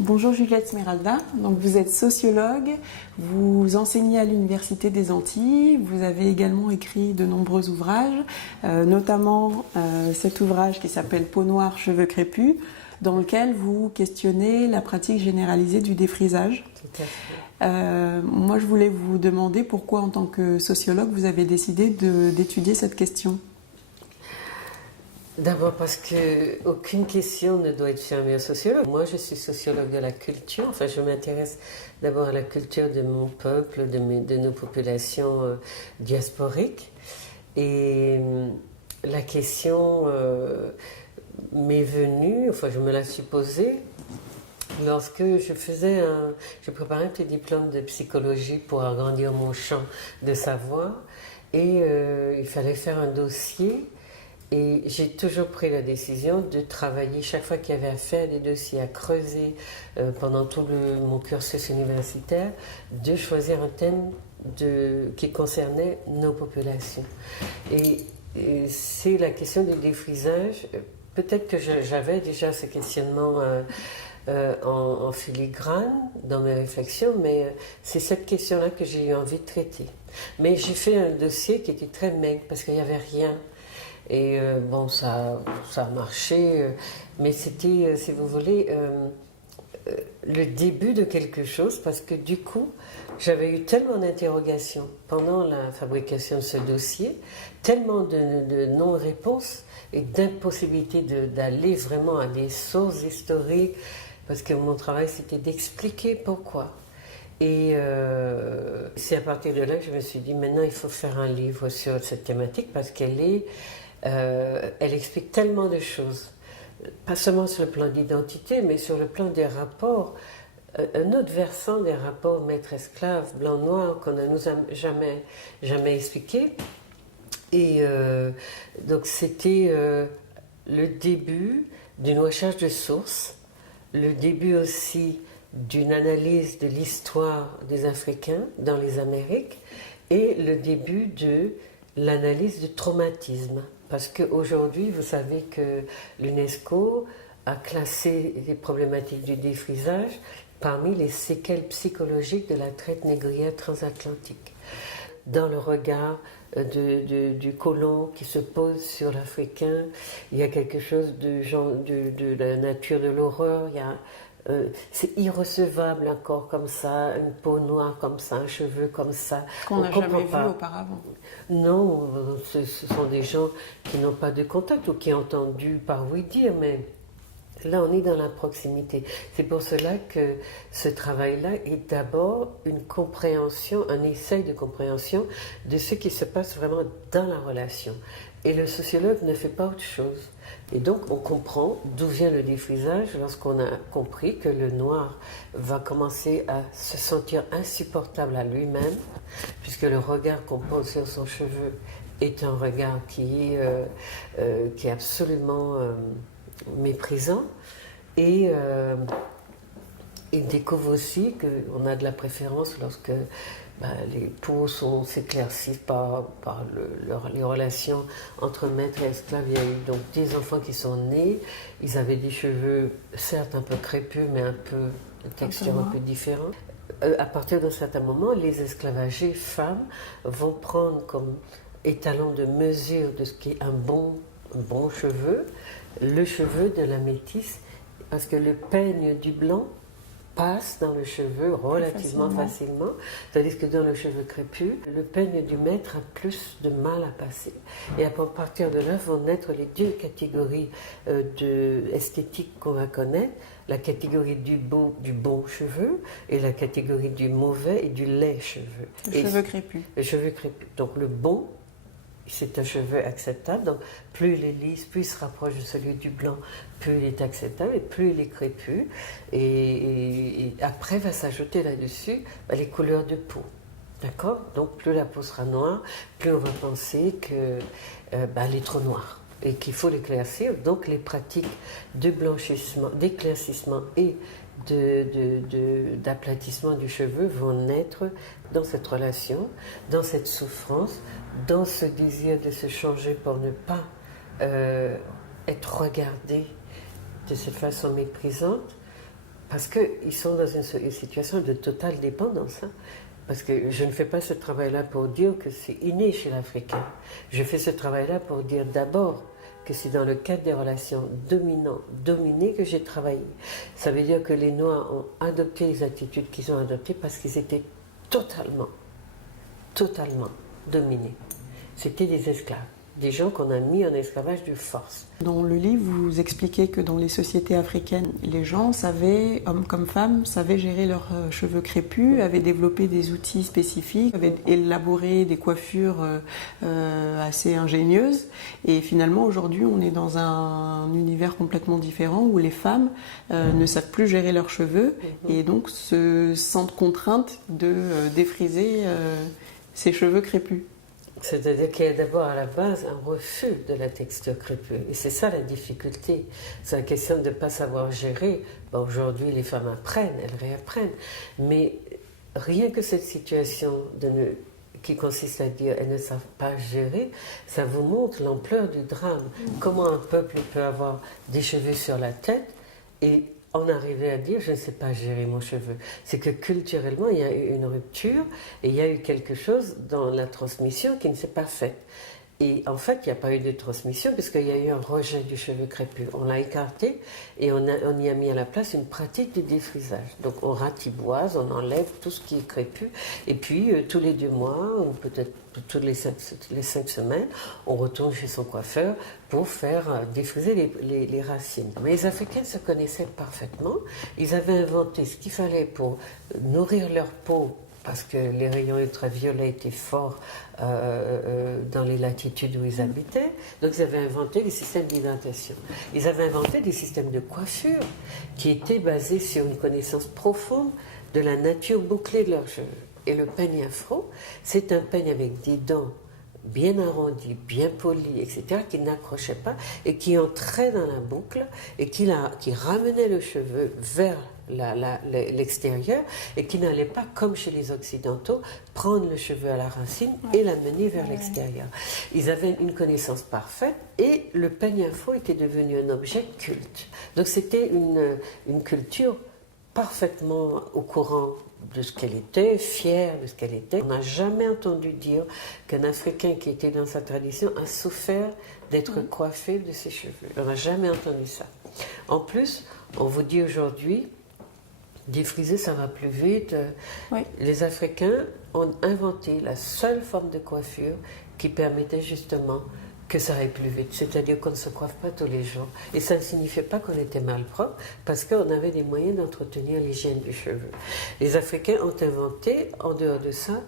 Bonjour Juliette Smeralda, donc vous êtes sociologue, vous enseignez à l'Université des Antilles, vous avez également écrit de nombreux ouvrages, notamment cet ouvrage qui s'appelle Peau noire, cheveux crépus, dans lequel vous questionnez la pratique généralisée du défrisage. Tout à fait. Moi je voulais vous demander pourquoi en tant que sociologue vous avez décidé d'étudier cette question. D'abord parce qu'aucune question ne doit être fermée aux sociologues. Moi, je suis sociologue de la culture. Enfin, je m'intéresse d'abord à la culture de mon peuple, de nos populations diasporiques. Et la question m'est venue, enfin, je me la suis posée lorsque je préparais un petit diplôme de psychologie pour agrandir mon champ de savoir. Et il fallait faire un dossier. Et j'ai toujours pris la décision de travailler, chaque fois qu'il y avait à faire des dossiers, à creuser pendant tout mon cursus universitaire, de choisir un thème qui concernait nos populations. Et c'est la question du défrisage. Peut-être que j'avais déjà ce questionnement en filigrane dans mes réflexions, mais c'est cette question-là que j'ai eu envie de traiter. Mais j'ai fait un dossier qui était très maigre parce qu'il n'y avait rien. Et bon, ça a marché, mais c'était, si vous voulez, le début de quelque chose, parce que du coup, j'avais eu tellement d'interrogations pendant la fabrication de ce dossier, tellement de non-réponses et d'impossibilité d'aller vraiment à des sources historiques, parce que mon travail, c'était d'expliquer pourquoi. Et c'est à partir de là que je me suis dit, maintenant, il faut faire un livre sur cette thématique, parce elle explique tellement de choses, pas seulement sur le plan d'identité, mais sur le plan des rapports, un autre versant des rapports maître-esclave, blanc-noir, qu'on ne nous a jamais expliqué. Et donc c'était le début d'une recherche de sources, le début aussi d'une analyse de l'histoire des Africains dans les Amériques, et le début de l'analyse du traumatisme. Parce qu'aujourd'hui, vous savez que l'UNESCO a classé les problématiques du défrisage parmi les séquelles psychologiques de la traite négrière transatlantique. Dans le regard du colon qui se pose sur l'Africain, il y a quelque chose de la nature de l'horreur, c'est irrecevable encore comme ça, une peau noire comme ça, un cheveu comme ça. Qu'on n'a jamais vu auparavant. Non, ce sont des gens qui n'ont pas de contact ou qui ont entendu par oui dire, mais là on est dans la proximité. C'est pour cela que ce travail-là est d'abord une compréhension, un essai de compréhension de ce qui se passe vraiment dans la relation. Et le sociologue ne fait pas autre chose. Et donc on comprend d'où vient le défrisage lorsqu'on a compris que le noir va commencer à se sentir insupportable à lui-même, puisque le regard qu'on pose sur son cheveu est un regard qui est absolument méprisant. Et il découvre aussi qu'on a de la préférence lorsque les peaux s'éclaircissent par les relations entre maître et esclave. Il y a eu donc des enfants qui sont nés, ils avaient des cheveux certes un peu crépus, mais un peu de texture un peu différente. À partir d'un certain moment, les esclavagés femmes vont prendre comme étalon de mesure de ce qui est un bon cheveu, le cheveu de la métisse, parce que le peigne du blanc passe dans le cheveu relativement facilement, tandis que dans le cheveu crépus, le peigne du maître a plus de mal à passer. Et à partir de là vont naître les deux catégories esthétiques qu'on va connaître, la catégorie du bon cheveu et la catégorie du mauvais et du laid cheveu. Le cheveu crépus. Le cheveu crépus. Donc le bon, c'est un cheveu acceptable, donc plus il est lisse, plus il se rapproche de celui du blanc, plus il est acceptable et plus il est crépus. Et après va s'ajouter là-dessus les couleurs de peau. D'accord? Donc plus la peau sera noire, plus on va penser qu'elle est trop noire et qu'il faut l'éclaircir. Donc les pratiques de blanchissement, d'éclaircissement et d'aplatissement du cheveu vont naître dans cette relation, dans cette souffrance, dans ce désir de se changer pour ne pas être regardé de cette façon méprisante. parce qu'ils sont dans une situation de totale dépendance. Hein. Parce que je ne fais pas ce travail-là pour dire que c'est inné chez l'Africain. Je fais ce travail-là pour dire d'abord que c'est dans le cadre des relations dominant-dominées que j'ai travaillé. Ça veut dire que les Noirs ont adopté les attitudes qu'ils ont adoptées parce qu'ils étaient totalement dominés. C'était des esclaves, des gens qu'on a mis en esclavage de force. Dans le livre, vous expliquez que dans les sociétés africaines, les gens savaient, hommes comme femmes, savaient gérer leurs cheveux crépus, avaient développé des outils spécifiques, avaient élaboré des coiffures assez ingénieuses. Et finalement, aujourd'hui, on est dans un univers complètement différent où les femmes ne savent plus gérer leurs cheveux et donc se sentent contraintes de défriser ces cheveux crépus. C'est-à-dire qu'il y a d'abord à la base un refus de la texture crépue. Et c'est ça la difficulté. C'est la question de ne pas savoir gérer. Bon, aujourd'hui, les femmes apprennent, elles réapprennent. Mais rien que cette situation qui consiste à dire elles ne savent pas gérer, ça vous montre l'ampleur du drame. Comment un peuple peut avoir des cheveux sur la tête et en arriver à dire je ne sais pas gérer mon cheveu. C'est que culturellement il y a eu une rupture et il y a eu quelque chose dans la transmission qui ne s'est pas faite. Et en fait, il n'y a pas eu de transmission puisqu'il y a eu un rejet du cheveu crépus. On l'a écarté et on y a mis à la place une pratique du défrisage. Donc on ratiboise, on enlève tout ce qui est crépus et puis tous les 2 mois ou peut-être toutes les 5 semaines, on retourne chez son coiffeur pour faire défriser les racines. Mais les Africains se connaissaient parfaitement. Ils avaient inventé ce qu'il fallait pour nourrir leur peau parce que les rayons ultraviolets étaient forts dans les latitudes où ils habitaient. Donc ils avaient inventé des systèmes d'hydratation. Ils avaient inventé des systèmes de coiffure qui étaient basés sur une connaissance profonde de la nature bouclée de leurs cheveux. Et le peigne afro, c'est un peigne avec des dents bien arrondies, bien polies, etc., qui n'accrochait pas et qui entrait dans la boucle et qui ramenait le cheveu vers l'extérieur et qui n'allait pas, comme chez les Occidentaux, prendre le cheveu à la racine et l'amener vers l'extérieur. Ils avaient une connaissance parfaite et le peigne afro était devenu un objet culte. Donc c'était une culture parfaitement au courant de ce qu'elle était, fière de ce qu'elle était. On n'a jamais entendu dire qu'un Africain qui était dans sa tradition a souffert d'être coiffé de ses cheveux. On n'a jamais entendu ça. En plus, on vous dit aujourd'hui, défriser, ça va plus vite. Oui. Les Africains ont inventé la seule forme de coiffure qui permettait justement que ça aille plus vite, c'est-à-dire qu'on ne se coiffe pas tous les jours. Et ça ne signifiait pas qu'on était malpropre, parce qu'on avait des moyens d'entretenir l'hygiène du cheveu. Les Africains ont inventé, en dehors de ça,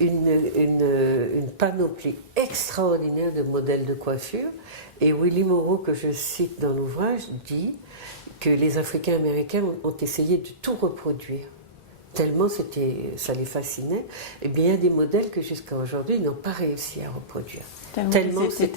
une panoplie extraordinaire de modèles de coiffure. Et Willy Moreau, que je cite dans l'ouvrage, dit que les Africains américains ont essayé de tout reproduire. Tellement ça les fascinait. Et bien, il y a des modèles que jusqu'à aujourd'hui, ils n'ont pas réussi à reproduire. Tellement c'est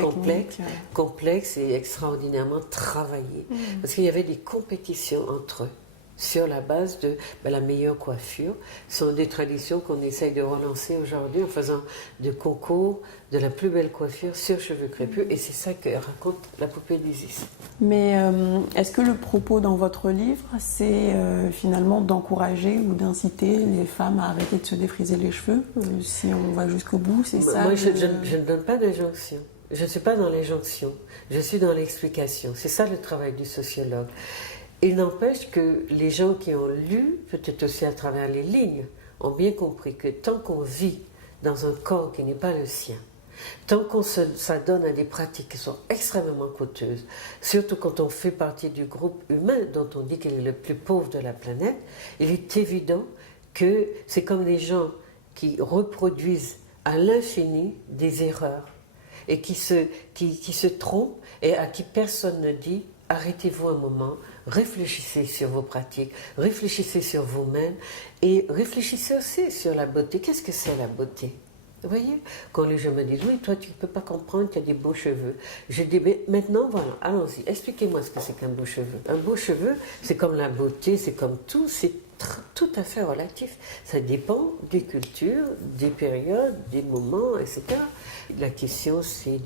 complexe et extraordinairement travaillé. Parce qu'il y avait des compétitions entre eux sur la base de la meilleure coiffure. Ce sont des traditions qu'on essaye de relancer aujourd'hui en faisant de concours de la plus belle coiffure sur cheveux crépus. Et c'est ça que raconte la poupée d'Isis. Mais est-ce que le propos dans votre livre, c'est finalement d'encourager ou d'inciter les femmes à arrêter de se défriser les cheveux si on va jusqu'au bout, c'est ça? Moi, je ne donne pas d'injonction. Je ne suis pas dans l'injonction. Je suis dans l'explication. C'est ça le travail du sociologue. Il n'empêche que les gens qui ont lu, peut-être aussi à travers les lignes, ont bien compris que tant qu'on vit dans un corps qui n'est pas le sien, tant qu'on s'adonne à des pratiques qui sont extrêmement coûteuses, surtout quand on fait partie du groupe humain dont on dit qu'il est le plus pauvre de la planète, il est évident que c'est comme les gens qui reproduisent à l'infini des erreurs et qui se trompent et à qui personne ne dit « arrêtez-vous un moment ». Réfléchissez sur vos pratiques, réfléchissez sur vous-même et réfléchissez aussi sur la beauté. Qu'est-ce que c'est la beauté? Vous voyez? Quand les gens me disent, oui, toi tu ne peux pas comprendre qu'il y a des beaux cheveux. Je dis, mais maintenant, voilà, allons-y, expliquez-moi ce que c'est qu'un beau cheveu. Un beau cheveu, c'est comme la beauté, c'est comme tout, c'est tout à fait relatif. Ça dépend des cultures, des périodes, des moments, etc. La question, c'est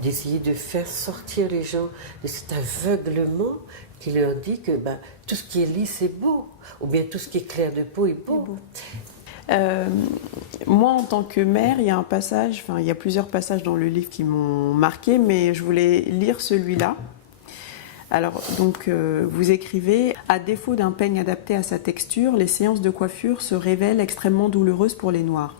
d'essayer de faire sortir les gens de cet aveuglement qui leur dit que tout ce qui est lisse est beau, ou bien tout ce qui est clair de peau est beau. Moi, en tant que mère, il y a un passage, il y a plusieurs passages dans le livre qui m'ont marqué, mais je voulais lire celui-là. Alors, donc, vous écrivez « À défaut d'un peigne adapté à sa texture, les séances de coiffure se révèlent extrêmement douloureuses pour les Noirs.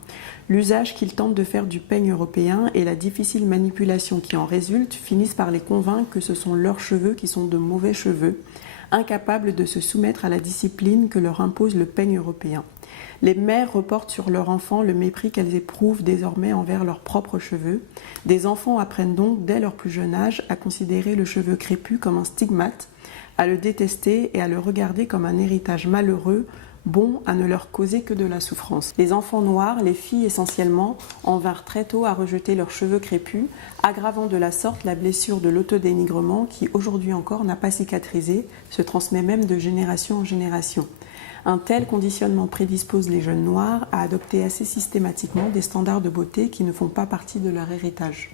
L'usage qu'ils tentent de faire du peigne européen et la difficile manipulation qui en résulte finissent par les convaincre que ce sont leurs cheveux qui sont de mauvais cheveux, incapables de se soumettre à la discipline que leur impose le peigne européen. Les mères reportent sur leurs enfants le mépris qu'elles éprouvent désormais envers leurs propres cheveux. Des enfants apprennent donc dès leur plus jeune âge à considérer le cheveu crépus comme un stigmate, à le détester et à le regarder comme un héritage malheureux, bon à ne leur causer que de la souffrance. Les enfants noirs, les filles essentiellement, en vinrent très tôt à rejeter leurs cheveux crépus, aggravant de la sorte la blessure de l'autodénigrement qui, aujourd'hui encore, n'a pas cicatrisé, se transmet même de génération en génération. Un tel conditionnement prédispose les jeunes noirs à adopter assez systématiquement des standards de beauté qui ne font pas partie de leur héritage.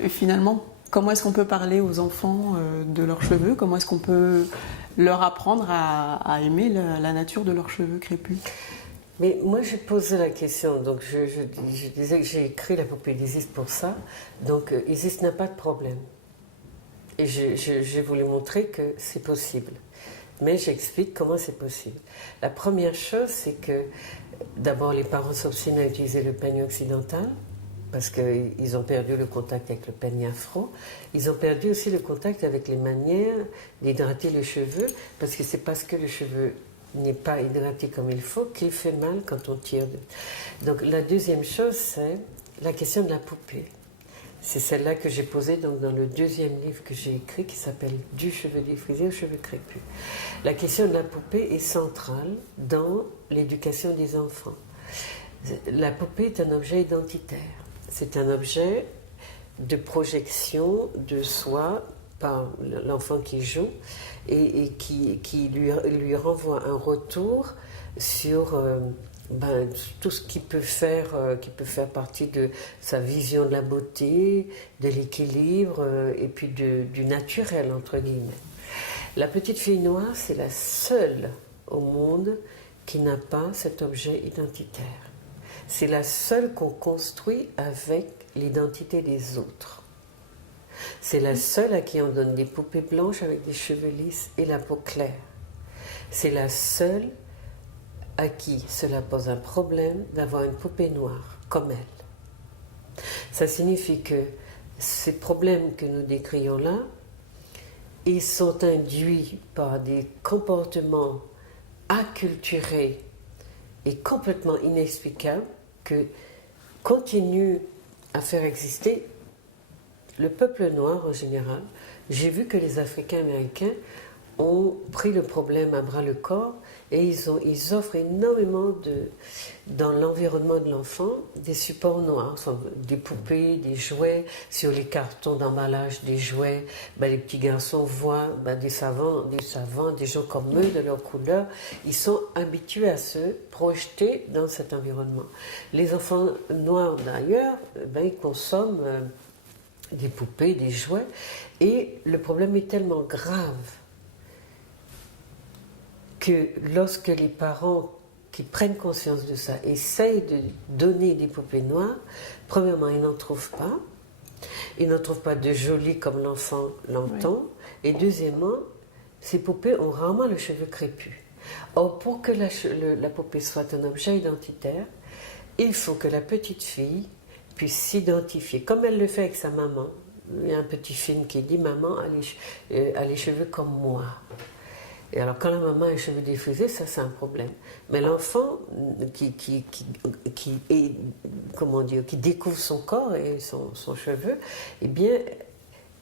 Et finalement, comment est-ce qu'on peut parler aux enfants de leurs cheveux? Comment est-ce qu'on peut leur apprendre à aimer la nature de leurs cheveux crépus? Mais moi, je posais la question. Donc, je disais que j'ai écrit La poupée d'Isis pour ça. Donc, Isis n'a pas de problème. Et je voulais montrer que c'est possible. Mais j'explique comment c'est possible. La première chose, c'est que d'abord, les parents s'obstinent à utiliser le peigne occidental parce qu'ils ont perdu le contact avec le peigne afro. Ils ont perdu aussi le contact avec les manières d'hydrater les cheveux parce que c'est parce que le cheveu n'est pas hydraté comme il faut qu'il fait mal quand on tire. Donc la deuxième chose, c'est la question de la poupée. C'est celle-là que j'ai posée donc, dans le deuxième livre que j'ai écrit qui s'appelle « Du cheveu défrisé aux cheveux crépus ». La question de la poupée est centrale dans l'éducation des enfants. La poupée est un objet identitaire. C'est un objet de projection de soi par l'enfant qui joue et qui lui renvoie un retour sur... tout ce qui peut faire partie de sa vision de la beauté, de l'équilibre et puis du naturel, entre guillemets. La petite fille noire, c'est la seule au monde qui n'a pas cet objet identitaire. C'est la seule qu'on construit avec l'identité des autres. C'est la seule à qui on donne des poupées blanches avec des cheveux lisses et la peau claire. C'est la seule à qui cela pose un problème d'avoir une poupée noire comme elle. Ça signifie que ces problèmes que nous décrions là, ils sont induits par des comportements acculturés et complètement inexplicables que continuent à faire exister le peuple noir en général. J'ai vu que les Africains américains ont pris le problème à bras le corps et ils offrent énormément dans l'environnement de l'enfant des supports noirs, des poupées, des jouets, sur les cartons d'emballage des jouets, les petits garçons voient des savants, des gens comme eux, de leur couleur, ils sont habitués à se projeter dans cet environnement. Les enfants noirs d'ailleurs, ils consomment des poupées, des jouets, et le problème est tellement grave que lorsque les parents qui prennent conscience de ça essayent de donner des poupées noires, premièrement, ils n'en trouvent pas. Ils n'en trouvent pas de jolies comme l'enfant l'entend. Oui. Et deuxièmement, ces poupées ont rarement le cheveu crépus. Or, pour que la poupée soit un objet identitaire, il faut que la petite fille puisse s'identifier, comme elle le fait avec sa maman. Il y a un petit film qui dit « Maman a les cheveux comme moi ». Et alors, quand la maman a les cheveux défrisés, ça, c'est un problème. Mais l'enfant qui découvre son corps et son cheveu, eh bien,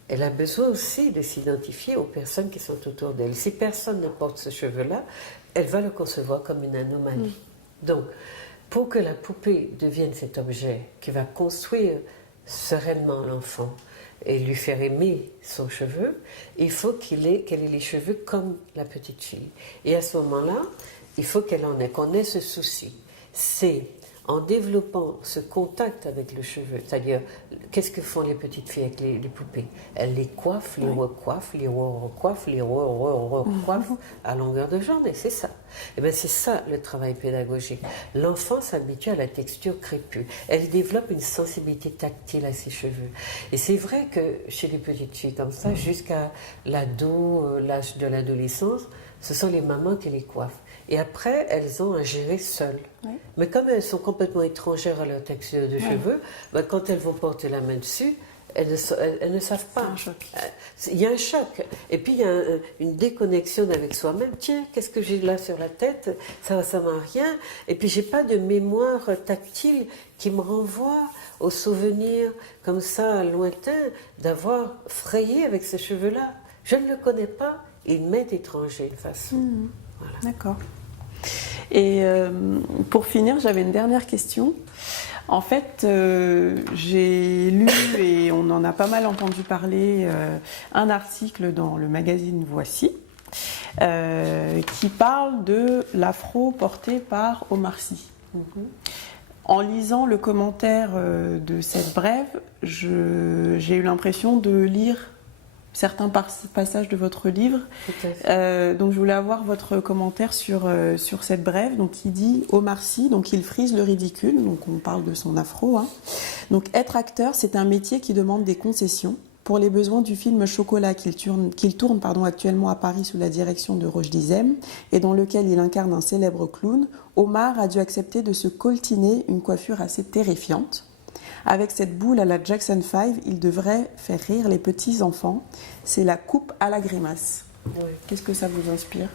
elle a besoin aussi de s'identifier aux personnes qui sont autour d'elle. Si personne ne porte ce cheveu-là, elle va le concevoir comme une anomalie. Donc, pour que la poupée devienne cet objet qui va construire sereinement l'enfant, et lui faire aimer son cheveu, il faut qu'elle ait les cheveux comme la petite fille. Et à ce moment-là, il faut qu'on ait ce souci. C'est en développant ce contact avec le cheveu, c'est-à-dire, qu'est-ce que font les petites filles avec les poupées? Elles les coiffent, les recoiffent, les recoiffent, les recoiffent à longueur de journée, c'est ça. Et bien c'est ça le travail pédagogique. L'enfant s'habitue à la texture crépue. Elle développe une sensibilité tactile à ses cheveux. Et c'est vrai que chez les petites filles comme ça, jusqu'à l'ado, l'âge de l'adolescence, ce sont les mamans qui les coiffent. Et après, elles ont à gérer seules. Oui. Mais comme elles sont complètement étrangères à leur texture de cheveux, ben, quand elles vont porter la main dessus, elles ne savent pas. C'est un choc. Il y a un choc. Et puis, il y a une déconnexion avec soi-même. Tiens, qu'est-ce que j'ai là sur la tête? Ça m'a rien. Et puis, j'ai pas de mémoire tactile qui me renvoie au souvenir comme ça, lointain, d'avoir frayé avec ces cheveux-là. Je ne le connais pas. Il m'est étranger de façon. Voilà. D'accord. Et pour finir, j'avais une dernière question. En fait, j'ai lu, et on en a pas mal entendu parler, un article dans le magazine Voici, qui parle de l'afro porté par Omar Sy. En lisant le commentaire de cette brève, j'ai eu l'impression de lire certains passages de votre livre. Donc je voulais avoir votre commentaire sur cette brève. Donc il dit Omar Sy, donc il frise le ridicule, donc on parle de son afro. Hein. Donc être acteur, c'est un métier qui demande des concessions. Pour les besoins du film Chocolat qu'il tourne actuellement à Paris sous la direction de Roch Dizem et dans lequel il incarne un célèbre clown, Omar a dû accepter de se coltiner une coiffure assez terrifiante. Avec cette boule à la Jackson 5, il devrait faire rire les petits-enfants. C'est la coupe à la grimace. Oui. Qu'est-ce que ça vous inspire?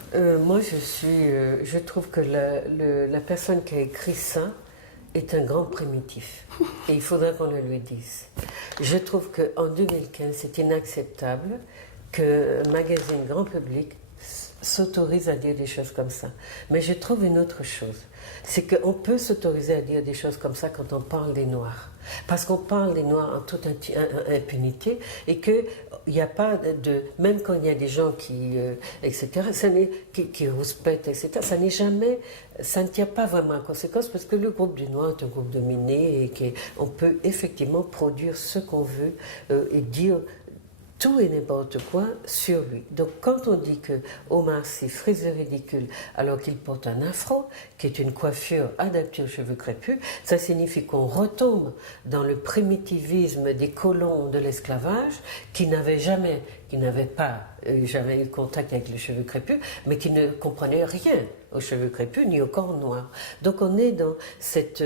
Moi, je trouve que la personne qui a écrit ça est un grand primitif. Et il faudrait qu'on le lui dise. Je trouve qu'en 2015, c'est inacceptable qu'un magazine grand public s'autorise à dire des choses comme ça. Mais je trouve une autre chose. C'est qu'on peut s'autoriser à dire des choses comme ça quand on parle des Noirs. Parce qu'on parle des Noirs en toute impunité et qu'il n'y a pas de... Même quand il y a des gens etc., qui rouspètent, etc., ça ne tient pas vraiment en conséquence parce que le groupe du Noir est un groupe dominé et qu'on peut effectivement produire ce qu'on veut et dire tout et n'importe quoi sur lui. Donc quand on dit que Omar Sy frise le ridicule alors qu'il porte un afro, qui est une coiffure adaptée aux cheveux crépus, ça signifie qu'on retombe dans le primitivisme des colons de l'esclavage qui n'avaient pas jamais eu contact avec les cheveux crépus, mais qui ne comprenaient rien aux cheveux crépus ni au corps noir. Donc on est dans cette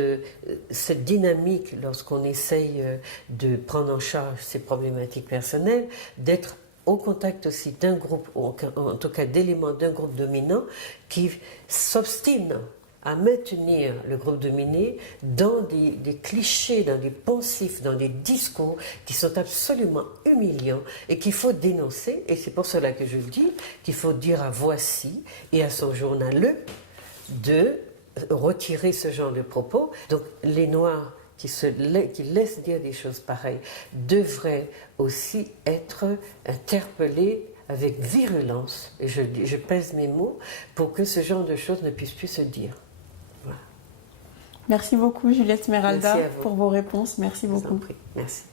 dynamique lorsqu'on essaye de prendre en charge ces problématiques personnelles, d'être au contact aussi d'un groupe, ou en tout cas d'éléments d'un groupe dominant qui s'obstine à maintenir le groupe dominé dans des clichés, dans des poncifs, dans des discours qui sont absolument humiliants et qu'il faut dénoncer. Et c'est pour cela que je dis qu'il faut dire à Voici et à son journal de retirer ce genre de propos. Donc les Noirs qui laissent dire des choses pareilles devraient aussi être interpellés avec virulence, et je pèse mes mots, pour que ce genre de choses ne puisse plus se dire. Voilà. Merci beaucoup Juliette Smeralda pour vos réponses. Merci beaucoup. Merci.